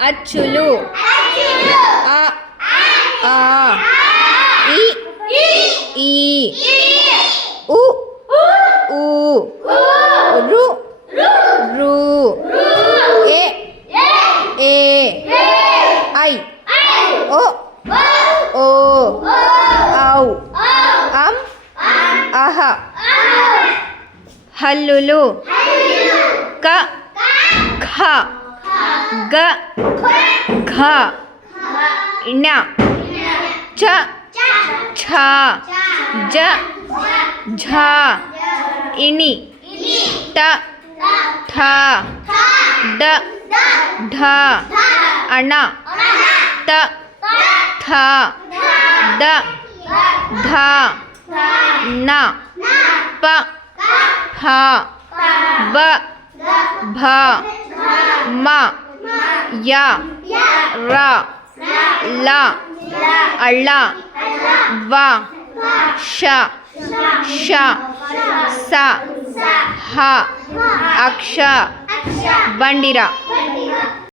అచ్చులు అ ఆ ఇ ఈ ఉ ఊ రు రు ఏ ఏ ఐ ఓ ఓ ఔ అం అహ హల్లులు క ఖ గ ఘ ణ చ ఛ జ ఝ ఇని ట ఠ డ ఢ అణ త థ ద ధ న ప ఫ బ భ మ య ర ల అళ వ ష ష స హ అక్ష బండిర